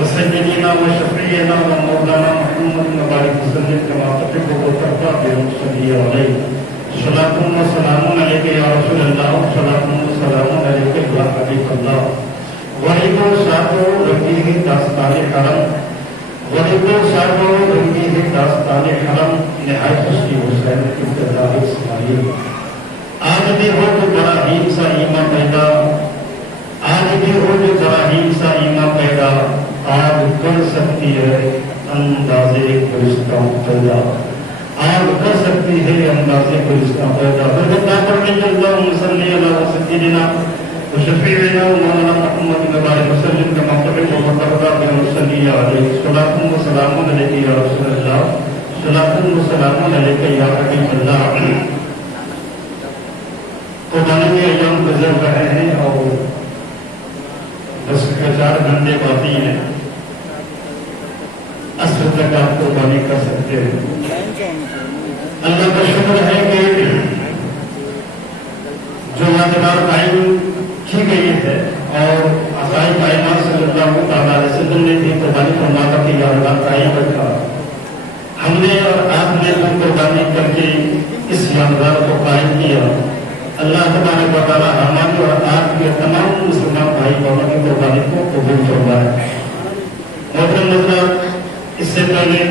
وسيدنا وشفيعنا ومولانا محمد وبارك وسلم كما تحب وترضى بصلي عليه صلاة وسلام عليك يا رسول الله صلاة وسلام عليك يا حبيب الله غریب و سادو رنگی ہے داستان حرم غریب و سادو رنگی ہے داستان حرم نہایت حسنی حسین ابتدا اسماعیل آج بھی ہو تو براہیم سا ایمان پیدا آج بھی ہو جو براہیم سا ایمان پیدا آج کر سکتی ہے اندازے گلستان پیدا آج کر سکتی ہے اندازے گلستان پیدا برکتہ پڑھنے چلتا ہوں صلی اللہ وسلم وشفيعنا ومولانا محمد وبارك وسلم كما تحب وترضى بصلي عليه صلاة وسلام عليك يا رسول الله صلاة وسلام عليك يا حبيب الله قربانی کے ایام گزر رہے ہیں اور 10 گھنٹے باقی ہیں عصر تک آپ قربانی کر سکتے ہیں اللہ کا شکر ہے کہ جو یادگار قائم کی گئی ہے اور عصائے کائنات صلی اللہ تعالیٰ علیہ وسلم نے بھی قربانی فرمایا کہ یادگار قائم رکھا ہم نے اور آپ نے بھی قربانی کر کے اس یادگار کو قائم کیا اللہ تبارک و تعالیٰ ہمارے اور آپ کے تمام مسلمان بھائی بہنوں کی قربانی کو قبول فرمائے محترم حضرات اس سے پہلے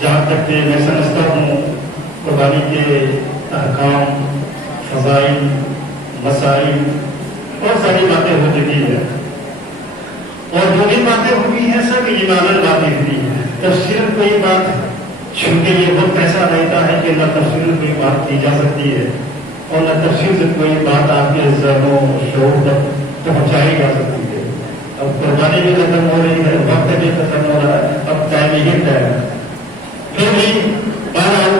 جہاں تک کہ میں سمجھتا ہوں قربانی کے احکام فضائل مسائل بہت ساری باتیں ہو چکی ہیں اور جو بھی باتیں ہوئی ہیں سب ایماناً باتیں ہوئی ہیں تفصیل کوئی بات چونکہ یہ وقت ایسا رہتا ہے کہ نہ تفصیل کوئی بات کی جا سکتی ہے اور نہ تفصیل سے کوئی بات آپ کے ذہن و شعور تک پہنچائی جا سکتی ہے اب قربانی بھی ختم ہو رہی ہے وقت بھی ختم ہو رہا ہے اب ٹائم ہی طے ہے پھر بھی بہرحال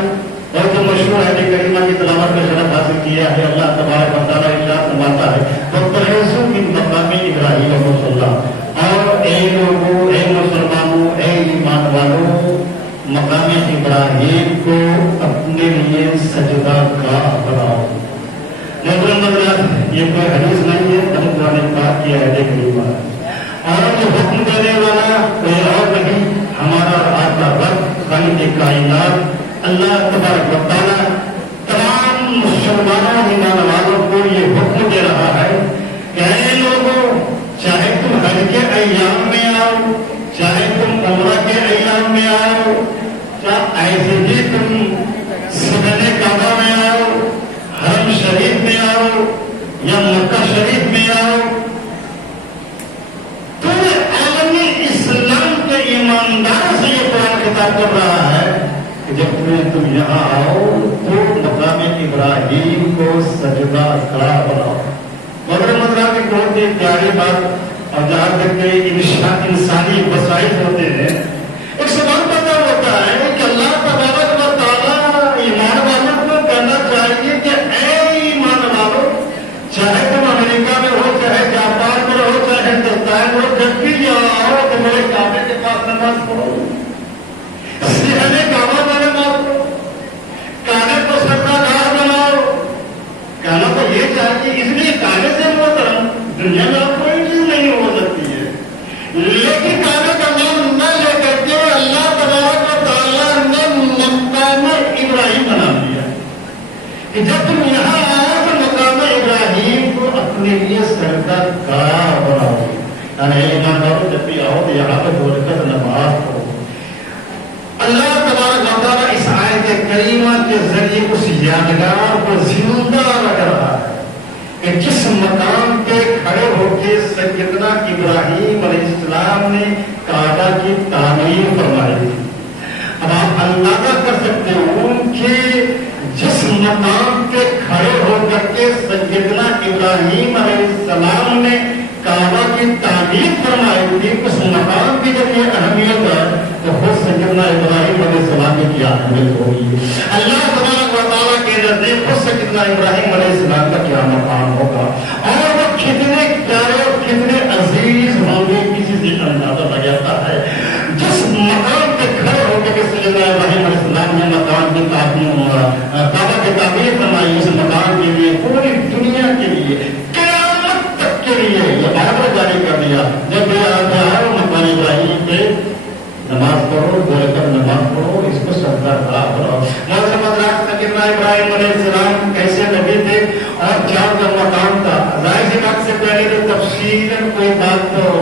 اور جو مشہور ہے کریمہ کی تلاوت میں شرف حاصل کیا ہے اللہ تبارک و تعالیٰ ارشاد فرماتا ہے وَتَّخِذُوا مِن مَّقَامِ إِبْرَاهِيمَ مُصَلًّى اور اے لوگوں اے مسلمانوں اے ایمان والوں مقام ابراہیم کو اپنے لیے سجدہ گاہ بناؤ محترم حضرات یہ کوئی حدیث نہیں ہے ہم قرآن پاک کی آیت کریمہ اور جو حکم دینے والا کوئی اور نہیں ہمارا آقا رب خالق کائنات اللہ تبارک و تعالیٰ تمام مسلمانوں ایمان والوں کو یہ حکم دے رہا ہے کہ اے لوگوں چاہے تم حج کے ایام میں آؤ چاہے تم عمرہ کے ایام میں آؤ چاہے ایسے بھی تم سجدہ کعبہ میں آؤ حرم شریف میں آؤ یا مکہ شریف میں آؤ پورے عالم اسلام کے ایمانداروں سے یہ قرآن خطاب کر رہا ہے کہ جب تم یہاں آؤ تو مقام ابراہیم کو سجدہ گاہ بناؤ محترم حضرات کی بہت ہی پیاری بات اور جہاں تک کہ انسانی وسائل ہوتے ہیں ایک سوال پیدا ہوتا ہے کہ اللہ تبارک و تعالیٰ ایمان والوں کو کہنا چاہیے کہ اے ایمان والوں چاہے تم امریکہ میں ہو چاہے جاپان میں ہو چاہے ہندوستان میں ہو جب بھی یہاں آؤ تو میرے کعبے کے پاس نماز پڑھو سیاحے کعبہ میں نماز پڑھو کعبے کو سجدہ گاہ بناؤ کہنا تو یہ چاہیے اس لیے کعبے سے محترم دنیا میں اب کوئی چیز نہیں ہو سکتی ہے لیکن کعبے کا نام نہ لے کر کے اللہ تبارک و تعالیٰ نے مقام ابراہیم بنا دیا کہ جب تم یہاں آؤ تو مقام ابراہیم کو اپنے لیے سجدہ گاہ بناؤ یعنی ایمان والوں جب بھی آؤ تو یہاں پہ بول کر نماز پڑھو اللہ تبارک و تعالیٰ اس آیت کریمہ کے ذریعے اس یادگار کو زندہ رکھ رہا ہے کہ جس مقام پہ کھڑے ہو کے سیدنا ابراہیم علیہ السلام نے کعبہ کی تعمیر فرمائی تھی اب آپ اندازہ کر سکتے ہو کہ جس مقام پہ کھڑے ہو کر کے سیدنا ابراہیم علیہ السلام نے کعبہ کی تعمیر فرمائی تھی اس مقام کی جب یہ اہمیت ہے تو خود سیدنا ابراہیم علیہ السلام کی اہمیت ہوگی اللہ تبارک و تعالیٰ کے نزدیک خود سیدنا ابراہیم علیہ السلام کا کیا مقام ہوگا اور وہ کتنے پیارے اور کتنے عزیز ہوں گے کسی سے اندازہ لگاتا ہے جس مقام پہ کھڑے ہو کے سیدنا ابراہیم علیہ السلام نے مقام کی کعبہ کی تعمیر فرمائی اس مقام کے لیے پوری دنیا کے لیے قیامت تک کے لیے یہ آرڈر جاری کر دیا جب بھی آپ مقام ابراہیم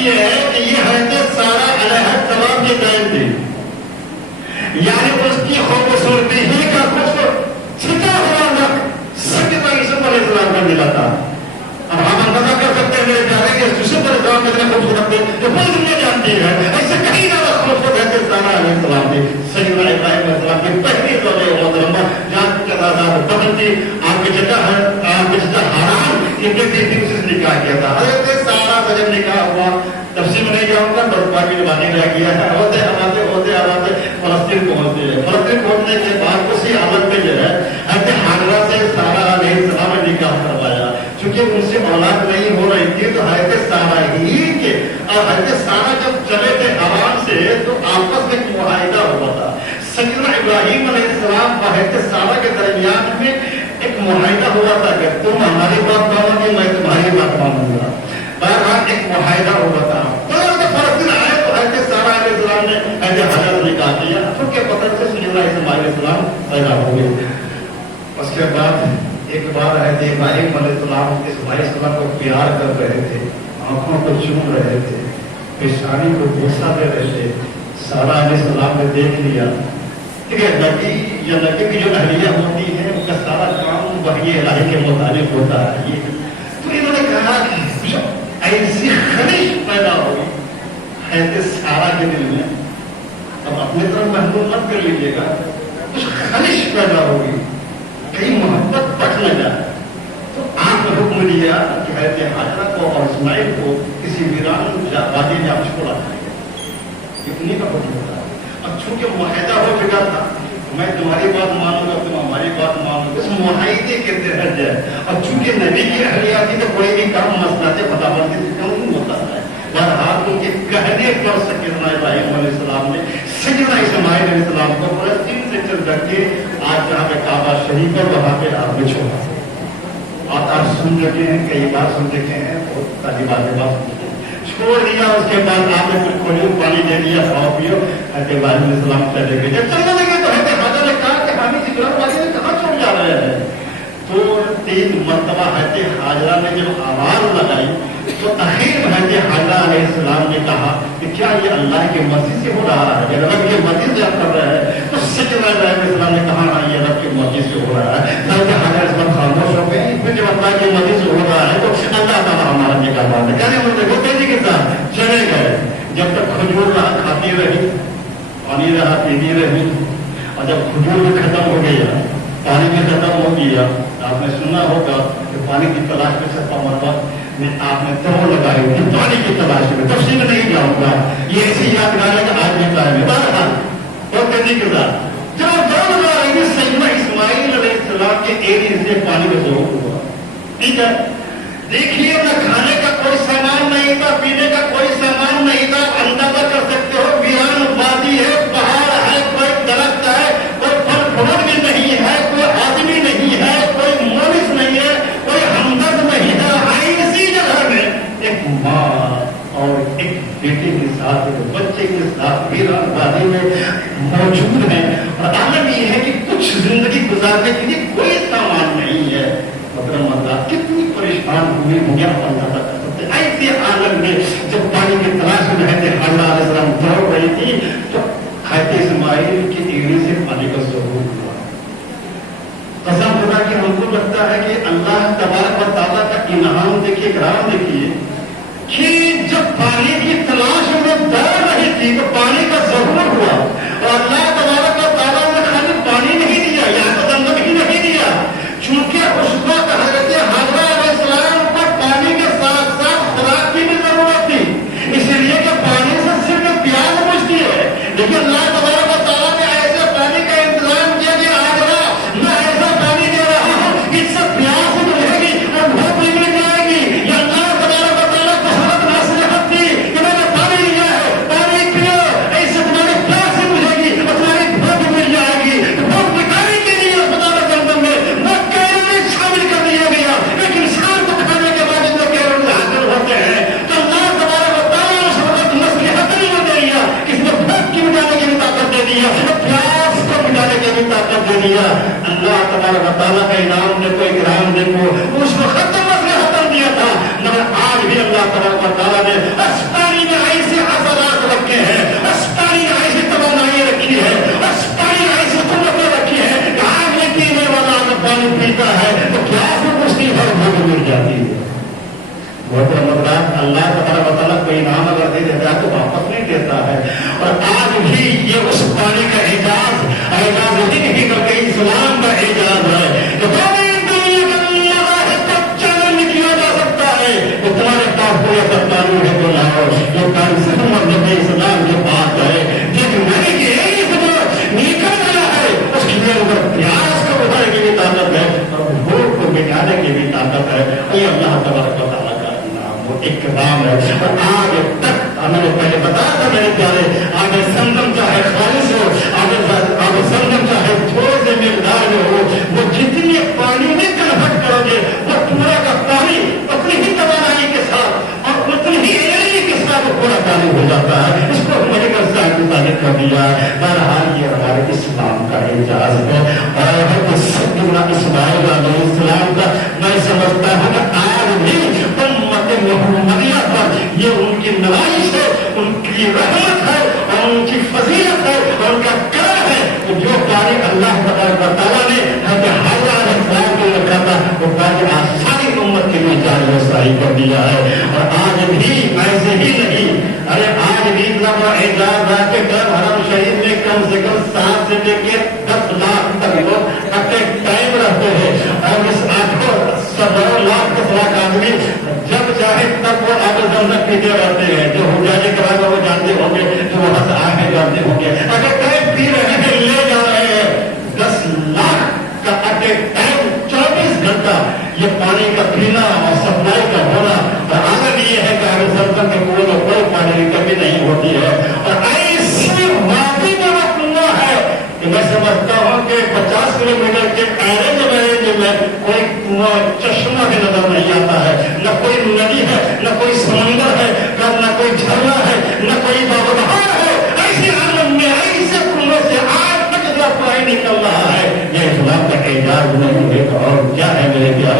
یہ ہے کہ یہ حضرت سارہ علیہ السلام کی بہن تھی، یعنی اس کی خوبصورتی ہی کا کچھ چھٹا ہوا رکھ سیدنا یوسف علیہ السلام کا ملا تھا۔ اب ہم اندازہ کر سکتے ہیں میرے پیارے کہ یوسف علیہ السلام کتنے خوبصورت تھے جو پوری دنیا جانتی ہے، ایسے کہیں زیادہ خوبصورت ہے سارہ علیہ السلام تھی، سیدنا ابراہیم علیہ السلام کی پہلی زوجہ محترمہ جہاں کی تعداد بہن تھی، آپ کے چچا حرام ان کے بیٹی سے نکاح کیا تھا۔ حضرت سارہ کا جب نکاح ہوا، تفصیل میں نہیں جاؤں گا، بس باقی زبانی رہ گیا ہے، ہوتے آبادے فلسطین پہنچتے ہیں۔ فلسطین پہنچنے کے بعد اسی حالت میں جو ہے حضرت حاجرہ سے سارہ علیہ السلام نے نکاح کروایا، چونکہ ان سے اولاد نہیں ہو رہی تھی تو حضرت سارہ ہی کے اور حضرت سارہ جب چلے تھے حرام سے تو آپس میں ایک معاہدہ ہوا تھا۔ سیدنا ابراہیم علیہ السلام اور حضرت سارہ کے درمیان میں ایک معاہدہ ہوا تھا کہ تم ہماری بات مانو گے، میں تمہاری بات مانوں گا، بہرحال ایک معاہدہ ہوا تھا۔ تو جب فلسطین آئے تو حضرت سارہ علیہ السلام نے حضرت حاجرہ سے نکاح کیا، چونکہ پتہ سے سیدنا اسماعیل علیہ السلام پیدا ہو گئے۔ اس کے بعد ایک بار حضرت ابراہیم علیہ السلام اسماعیل علیہ السلام کو پیار کر رہے تھے، آنکھوں کو چوم رہے تھے، پیشانی کو بوسہ دے رہے تھے، سارہ علیہ السلام نے دیکھ لیا کہ نبی یا نبی کی جو اہلیہ ہوتی ہے ان کا سارا کام وحی الہی کے مطابق ہوتا ہے۔ تو انہوں نے کہا کہ جو ایسی خواہش پیدا ہوئی حضرت سارہ کے دل میں، اب اپنے طرف محدود مت کر لیجیے گا، کچھ خواہش پیدا ہوگی، کہیں محبت بٹ نہ جائے، تو آپ نے حکم دیا کہ حضرت حاجرہ کو اور اسماعیل کو کسی ویران وادی میں آپ چھوڑا دیں، یہ انہیں کا حکم ہوتا ہے۔ اب چونکہ معاہدہ ہو چکا تھا، میں تمہاری بات مانوں گا، تم ہماری بات مانو گے، اس معاہدے کے تحت جائے۔ اب چونکہ نبی کی اہلیہ تھی تو کوئی بھی کام مسئلہ فٹافٹ سے کیوں ہوتا ہے، بہرحال ان کے کہنے پر سیدنا ابراہیم علیہ السلام نے سیدنا اسماعیل علیہ السلام کو فلسطین سے چل کر کے آج جہاں پہ کعبہ شریف ہے وہاں پہ آپ نے چھوڑا، اور آپ سن چکے ہیں، کئی بار سن چکے ہیں، اور تاکہ بات چھوڑ دیا۔ اس کے بعد آپ نے کچھ کھجور پانی دے دیا، کھاؤ پیو، حضرت ابراہیم علیہ السلام چلے گئے۔ جب چلنے لگے تو حضرت حاجرہ نے کہا کہ ہم اس گھر والے کہاں چھوڑ جا رہے ہیں؟ تو 3 مرتبہ حضرت حاجرہ نے جب آواز لگائی تو اخیر میں حضرت حاجرہ علیہ السلام نے کہا کہ کیا یہ اللہ کی مرضی سے ہو رہا ہے، اگر رب کی مرضی سے آپ کر رہے ہیں؟ تو سیدنا ابراہیم علیہ السلام نے کہا ہاں یہ رب کی مرضی سے ہو رہا ہے۔ حضرت حاجرہ علیہ السلام خاموش ہو گئے، پھر جب اللہ کی مرضی سے ہو رہا ہے تو اللہ تعالیٰ ہمارا نکاح بات ہے، کہنے مجھے تیزی کے ساتھ چلے گئے۔ جب تک کھجور رہا کھاتی رہی، پانی رہا پیتی رہی، اور جب کھجور بھی ختم ہو گیا، پانی بھی ختم ہو گیا، آپ نے سنا ہوگا کہ پانی کی تلاش میں سپا مروا میں آپ نے دوڑ لگائی کہ پانی کی تلاش میں، تفصیل میں نہیں جاؤں گا، یہ ایسی یادگار ہے کہ آج بھی ٹائم ہے۔ بہرحال بہت تیزی کے ساتھ جب دوڑ لگا رہی تھی، سیدنا اسماعیل علیہ السلام کے ایرے سے پانی کا ضرور ہوا، ٹھیک ہے۔ دیکھیے نہ کھانے کا کوئی سامان نہیں تھا، پینے کا کوئی سامان نہیں تھا، اندازہ کر سکتے ہو ویران وادی ہے، پہاڑ ہے، کوئی درخت ہے، کوئی پھل فروٹ بھی نہیں ہے، کوئی آدمی نہیں ہے، کوئی مونس نہیں ہے، کوئی ہمدرد نہیں ہے۔ ایسی جگہ میں ایک ماں اور ایک بیٹے کے ساتھ، ایک بچے کے ساتھ ویران وادی میں موجود ہے، اور عالم یہ ہے کہ کچھ زندگی گزارنے کے لیے کوئی سامان نہیں ہے۔ مطلب کتنی پریشان ہوئی مجھے اندازہ کر سکتے۔ ایسے عالم میں جب پانی کی تلاش میں حضرت حاجرہ علیہ السلام دوڑ رہی تھی تو حضرت اسماعیل کی ایڑی سے پانی کا ظہور ہوا۔ قسم خدا کی ہم کو لگتا ہے کہ اللہ تبارک و تعالیٰ کا انعام دیکھیے، کرام دیکھیے کہ جب پانی کی تلاش میں دوڑ رہی تھی تو پانی کا ظہور ہوا، اور اللہ تبارک و تعالیٰ نے خالی پانی نہیں دیا، یہاں تو زمزم ہی نہیں دیا، چونکہ اس وقت حضرت حاجرہ علیہ السلام کو پانی کے ساتھ ساتھ خوراک کی بھی ضرورت تھی، اس لیے کہ پانی سے صرف پیاس بجھتی ہے، لیکن اللہ تبارک و تعالیٰ نے ایسے پانی کا انتظام کیا کہ حاجرہ میں ایسا پانی دے رہا ہوں کہ اس سے پیاس بجھے گی اور بھوک بھی مل جائے گی۔ یہ اللہ تبارک و تعالیٰ کو حضرت نصیحت تھی کہ میں نے پانی دیا ہے، پانی پیو، ایسے تمہاری پیاس بجھے گی اور تمہاری بھوک مل جائے گی۔ بھوک مٹانے کے لیے خدا نے زمزم میں شامل کر دیا گیا، ایک انسان کو کھانے کے بعد جو کیلوری حاصل ہوتے ہیں تو اللہ تبارک و تعالیٰ نے اس وقت نصیحت نہیں دے دیا، اس نے بھوک کی مٹانے کی بھی طاقت دے دیا، پیاس کو مٹانے کی بھی طاقت دے دیا۔ اللہ تبارک و تعالیٰ کا انعام دیکھو، اکرام دیکھو، اس وقت نصیحت دیا تھا، مگر آج بھی اللہ تبارک و تعالیٰ نے وہ تو مطلب اللہ تبارک و تعالیٰ کوئی انعام اگر دے دیتا ہے تو واپس نہیں دیتا ہے. اور آج بھی یہ اس پانی کا اعجاز ہی نہیں بلکہ اسلام کا اعجاز ہے کہ تمہارے پاس کوئی ایسا قانون ہے تو لاؤ جو قانون اسلام کی بات ہے جس نئی کی نکل گیا ہے اس کے اندر پیاس کو بڑھانے کی بھی طاقت ہے اور بھوک کو مٹانے کی بھی طاقت ہے. یہ اللہ تبارک و تعالیٰ کا انعام و اکرام ہے. اور آج تک ہمیں نے پہلے بتایا تھا میرے پیارے آج سنگم چاہے خالص ہو آج سنگم چاہے تھوڑے سے مقدار میں ہو وہ جتنے پانی میں کنورٹ کرو گے وہ پورا کا پانی اپنی ہی توانائی کے ساتھ اور اتنی ہی انرجی کے ساتھ پورا پانی ہو جاتا ہے. اس کو میڈیکل سائنس مطابق کر دیا. بہرحال یہ ہمارے اسلام کا اعجاز ہے. اور سیدنا اسماعیل علیہ السلام کا میں سمجھتا ہوں کہ آج بھی امت محمدیہ پر یہ ان کی نوائش ہے ان کی رحمت ہے اور ان کی فضیلت ہے اور ان کا کرم ہے کہ جو پانی اللہ تبارک و تعالیٰ نے کو رکھا تھا وہ پانی آج ساری امت کے لیے جاری رسائی کر دیا ہے. اور آج بھی ایسے ہی نہیں ارے آج بھی اعجاز ہے کہ حرم شریف میں کم سے کم 7 سے لے کے 10 لاکھ تک لوگ اپنے ٹائم رہتے ہیں. اور اس 8 لاکھ 10 لاکھ آدمی جب چاہے تب وہ آگے زمزم پیتے رہتے ہیں. جو ہو جانے کے بعد وہ جانتے ہوں گے جو وہاں سے آگے جانتے ہوں گے. اگر ٹائم پی رہے ہیں لے جا رہے ہیں 10 لاکھ کا ٹائم 24 گھنٹہ یہ پانی کا پینا اور سپلائی کا ہونا. اور اگر یہ ہے کہ اگر زمزم کے کنویں میں کوئی پانی کی کمی نہیں ہوتی ہے اور ایسی وادی میں وہ کنواں ہے کہ میں سمجھتا ہوں کہ 50 کلومیٹر کے ایرنج میں کوئی کنواں چشمہ بھی نظر نہیں آتا ہے. نہ کوئی ندی ہے نہ کوئی سمندر ہے نہ کوئی جھرنا ہے نہ کوئی باغبہار ہے. ایسے عالم میں ایسے کنویں سے آج تک پانی نکل رہا ہے. یہ اسلام کا اعجاز نہیں ہے اور کیا ہے میرے پیارے